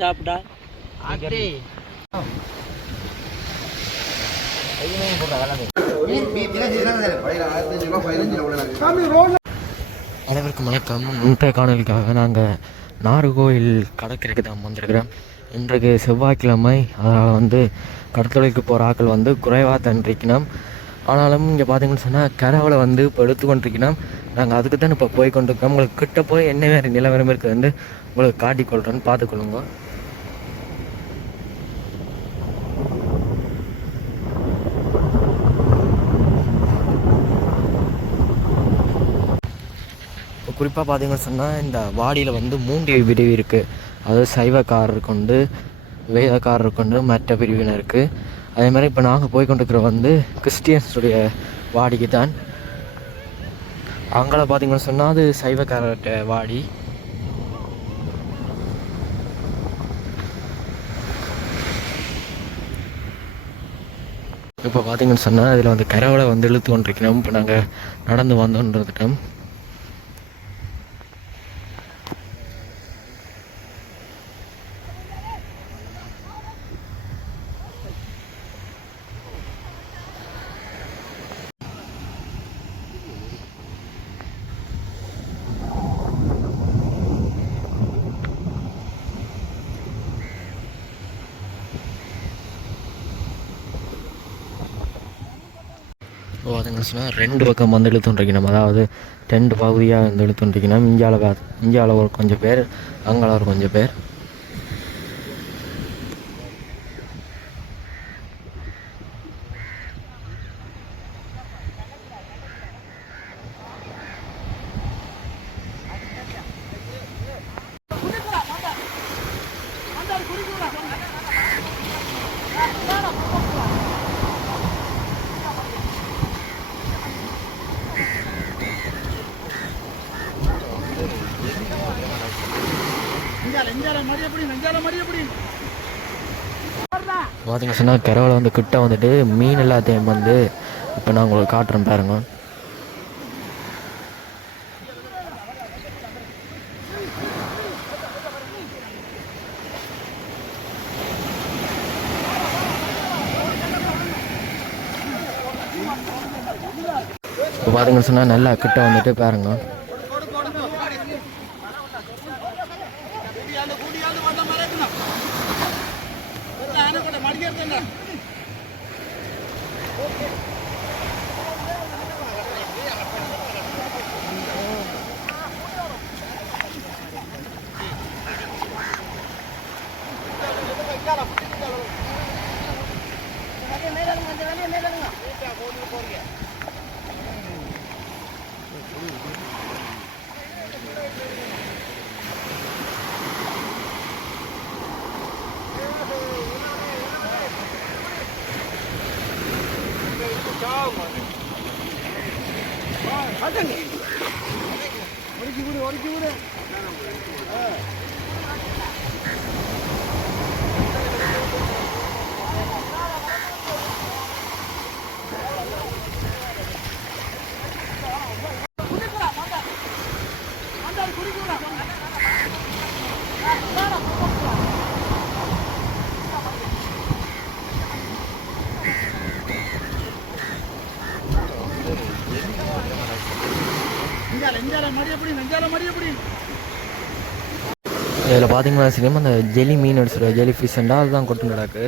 சாப்பிட்டா அனைவருக்கும் வணக்கம். இன்றைய காணொலிக்காக நாங்கள் நாகர்கோவில் கடற்கரைக்கு தான் வந்திருக்கிறோம். இன்றைக்கு செவ்வாய்க்கிழமை, அதனால் கடற்கரைக்கு போகிற ஆட்கள் குறைவாக தான் இருக்கணும். ஆனாலும் இங்கே பார்த்தீங்கன்னு சொன்னால் கரவலை இப்போ எடுத்துக்கொண்டிருக்கணும். நாங்கள் அதுக்கு தான் இப்போ போய் கொண்டிருக்கோம். உங்களுக்கு கிட்ட போய் என்ன வேறு நிலவரம் இருக்குது உங்களுக்கு காட்டிக்கொள்கிறேன்னு பார்த்துக்கொள்ளுங்க. குறிப்பாக பார்த்தீங்கன்னு சொன்னால் இந்த வாடியில் 3 பிரிவு இருக்குது. அதாவது சைவக்காரர் கொண்டு, வேதக்காரர் கொண்டு, மற்ற பிரிவினர் இருக்குது. அதே மாதிரி இப்போ நாங்கள் போய்கொண்டிருக்கிற கிறிஸ்டியன்ஸுடைய வாடிக்கு தான். அங்கே பார்த்தீங்கன்னு சொன்னால் அது சைவக்காரர்கிட்ட வாடி. இப்போ பார்த்தீங்கன்னு சொன்னால் இதில் கரவலை இழுத்து கொண்டிருக்கிறோம். இப்போ நாங்கள் நடந்து வந்தோன்றதுட்டோம். பார்த்தீங்கன்னு சொன்னால் 2 பக்கம் இழுத்துட்டுருக்கணும். அதாவது 2 பகுதியாக இழுத்துட்டுருக்கணும். இந்தியாவில் ஒரு கொஞ்சம் பேர், அங்கே ஒரு கொஞ்சம் பேர். பார்த்தீங்க சொன்னால் கரவலை கிட்ட மீன் எல்லாத்தையும் இப்போ நான் உங்களுக்கு காட்டுறேன் பாருங்க. இப்போ பார்த்தீங்கன்னு சொன்னால் நல்லா கிட்ட பாருங்க. இதில் பார்த்தீங்கன்னா சினிமா அந்த ஜெலி மீன் அடிச்சுடுவா, ஜெலி ஃபிஷ்ஷண்டா அதுதான் கொட்டு நடக்கு.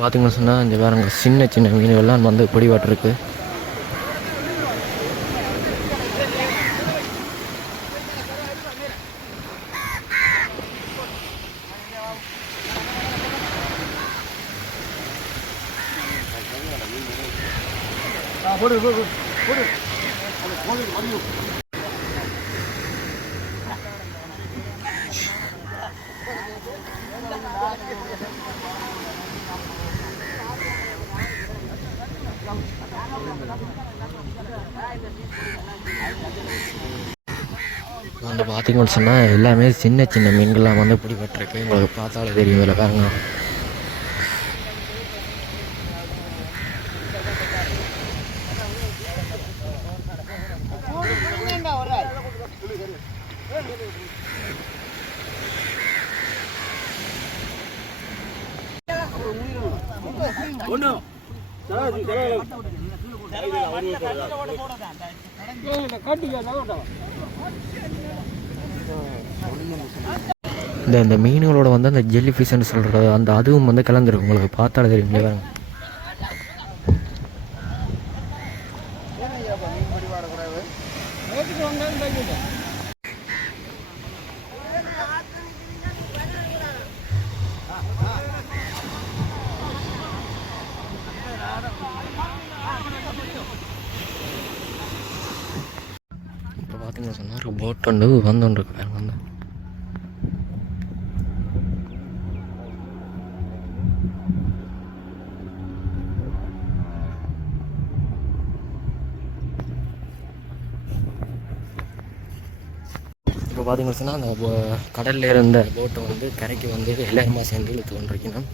பார்த்தீங்கன்னு சொன்னால் இந்த வேறுங்க சின்ன சின்ன மீன்கள்லாம் பிடிவாட்டிருக்கு. பார்த்தீங்கன்னு சொன்னால் எல்லாமே சின்ன சின்ன மீன்கள்லாம் பிடிபட்டிருக்கு. உங்களுக்கு பார்த்தாலே தெரியும். இதில் பாருங்க. இந்த மீன்களோட வந்து அந்த ஜெல்லி ஃபிஷ்ன்னு சொல்கிறது அந்த அதுவும் வந்து கலந்துருக்கு. உங்களுக்கு பார்த்தாலே தெரியும். பாருங்க. இப்போ பார்த்தீங்கன்னா சொன்னால் ஒரு போட் வந்து வந்துருக்கு. வந்து இப்போ பார்த்தீங்கன்னா சொன்னால் அந்த கடலில் இருந்த போட்டை வந்து கரைக்கு வந்து எல்லாருமா சேர்ந்து இழுத்து கொண்டிருக்கணும்.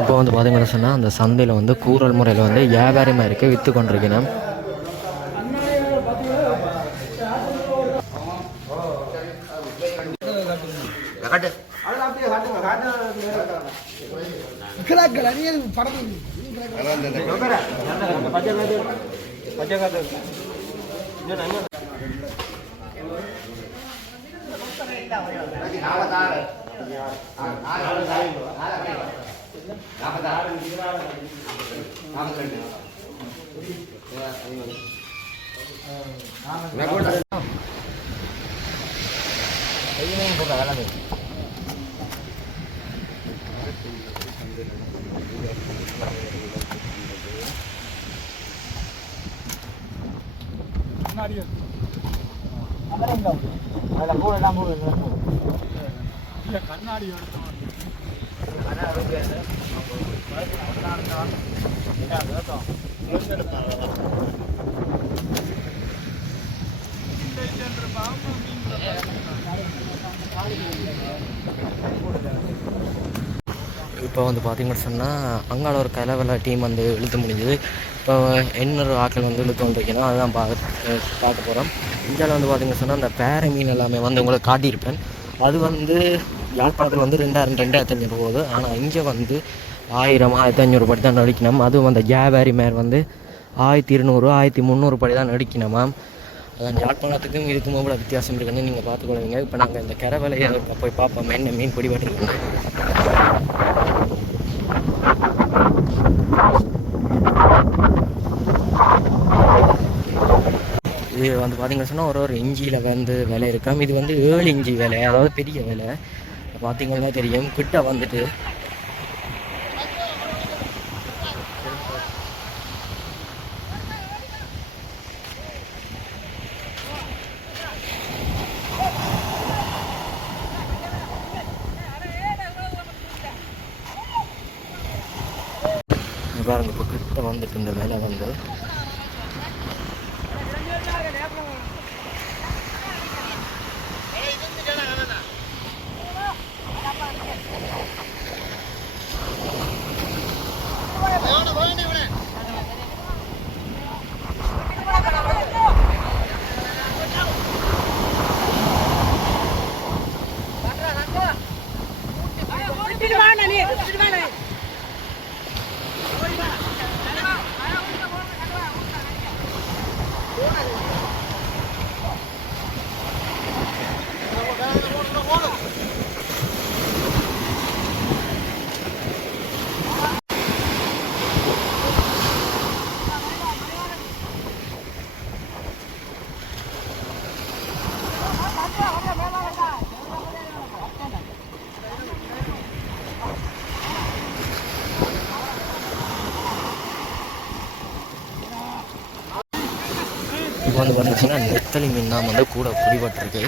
இப்போ வந்து பார்த்தீங்கன்னா சொன்னால் அந்த சந்தையில் வந்து கூறல் முறையில் வந்து வியாபாரமாக இருக்குது, விற்று கொண்டிருக்கணும். இப்போ வந்து பார்த்தீங்கன்னு சொன்னால் அங்கால ஒரு கலவல டீம் வந்து இழுத்து முடிஞ்சுது. இப்போ இன்னொரு ஆட்கள் வந்து இழுத்து வந்துருக்கணும், அதுதான் பார்க்க போகிறோம். இந்தியாவில் வந்து பார்த்தீங்கன்னு சொன்னால் அந்த பேரை மீன் எல்லாமே வந்து உங்களுக்கு காட்டியிருப்பேன். அது வந்து யாழ்ப்பாணத்தில் வந்து 2000-2500 போகுது. ஆனால் இங்கே வந்து 1000-1500 படி தான் நடிக்கணும். அதுவும் அந்த வியாபாரி மேர் வந்து 1200-1300 படி தான் நடிக்கணுமா. அதான் யாழ்ப்பாணத்துக்கும் இதுக்கும் அவ்வளோ வித்தியாசம் இருக்குன்னு நீங்கள் பார்த்துக்கொள்வீங்க. இப்போ நாங்கள் இந்த கரை வேலையை போய் பார்ப்போம், என்ன மீன் பிடிபட்டுருக்கோம். இது வந்து பார்த்தீங்கன்னு சொன்னால் ஒரு இஞ்சியில் வந்து விலை இருக்காம். இது வந்து 7 இஞ்சி விலை, அதாவது பெரிய விலை. பார்த்தீங்கன்னா தெரியும், கிட்ட வந்துட்டு பாருங்க, இப்போ கிட்ட வந்துட்டு இந்த விலை வந்து இப்போ வந்து பார்த்துச்சிங்கன்னா நெத்தலி மீன் தான் வந்து கூட பிடிபட்டிருக்கு.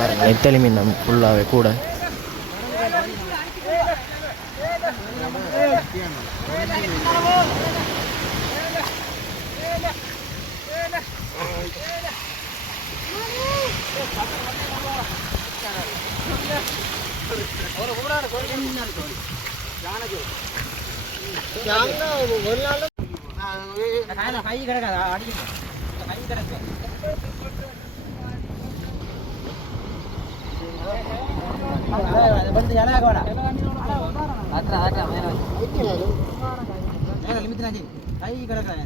பாருங்க நெத்தலி மீன் ஃபுல்லாகவே கூட. கை கிடக்காது அடிக்கணும் கை கிடக்கு வந்து இலக வேடா கை கிடக்காது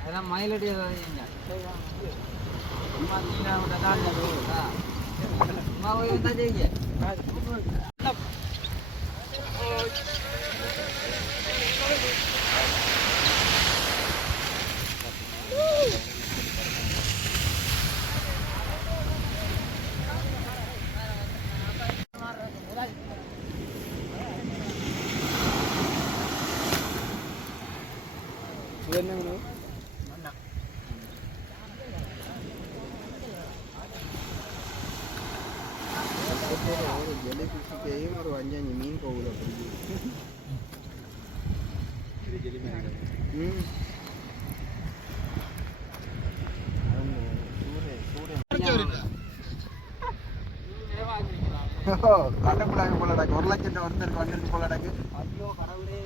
அதெல்லாம் மயிலடி ஒரு 5 மீன் போகுது கண்டக்குள்ளாங்க போலடாக்கு 1 லட்சம் ஒருத்தருக்கு வந்துருக்கு போலடாக்கு. ஐயோ கடவுளே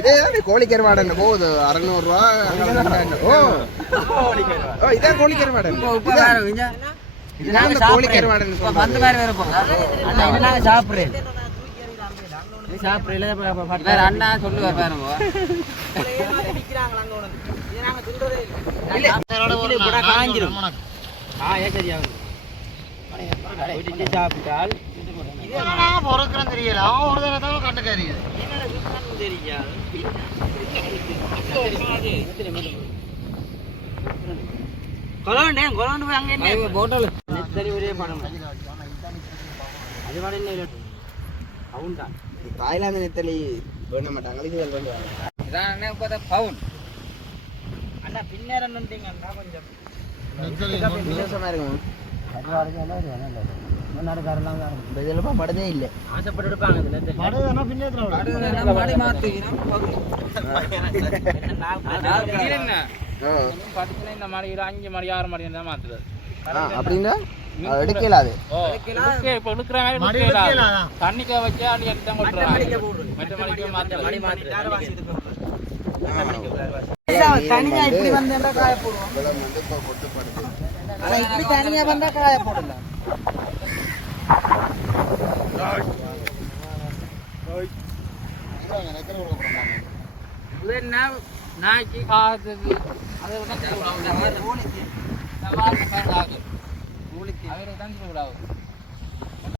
இதே கோழிக்கருவாடன் போகுது 600 ரூபா. ஓ இதான் கோழிக்கருவாடன். கோழிக்கருவாடன் வந்து மாதிரி வேற போங்க சாப்பிடுறேன் சாப்பிடுறேன் அண்ணா சொல்லுவார் பாருங்க காஞ்சிரும் சாப்பிட்டால் தெரியல ஒரு தடவை கண்டுக்காரு தாய்லாந்து நெத்தலி வேண மாட்டாங்க அண்ணா பின்னேரம் கொஞ்சம் வித்தியாசமா இருக்கும். மடதே இல்லை ஆசைப்பட்டு எடுப்பாங்க இந்த மணி 5 மணி 6 மணி தான் மாத்துது அப்படின்னா எடுக்கலாது தண்ணிக்க வச்சா தனியா இப்படி வந்தா காய போடுவோம் இப்படி தனியா வந்தா காய போடலாம் நாய்க்கு காத்துக்கு அதை விட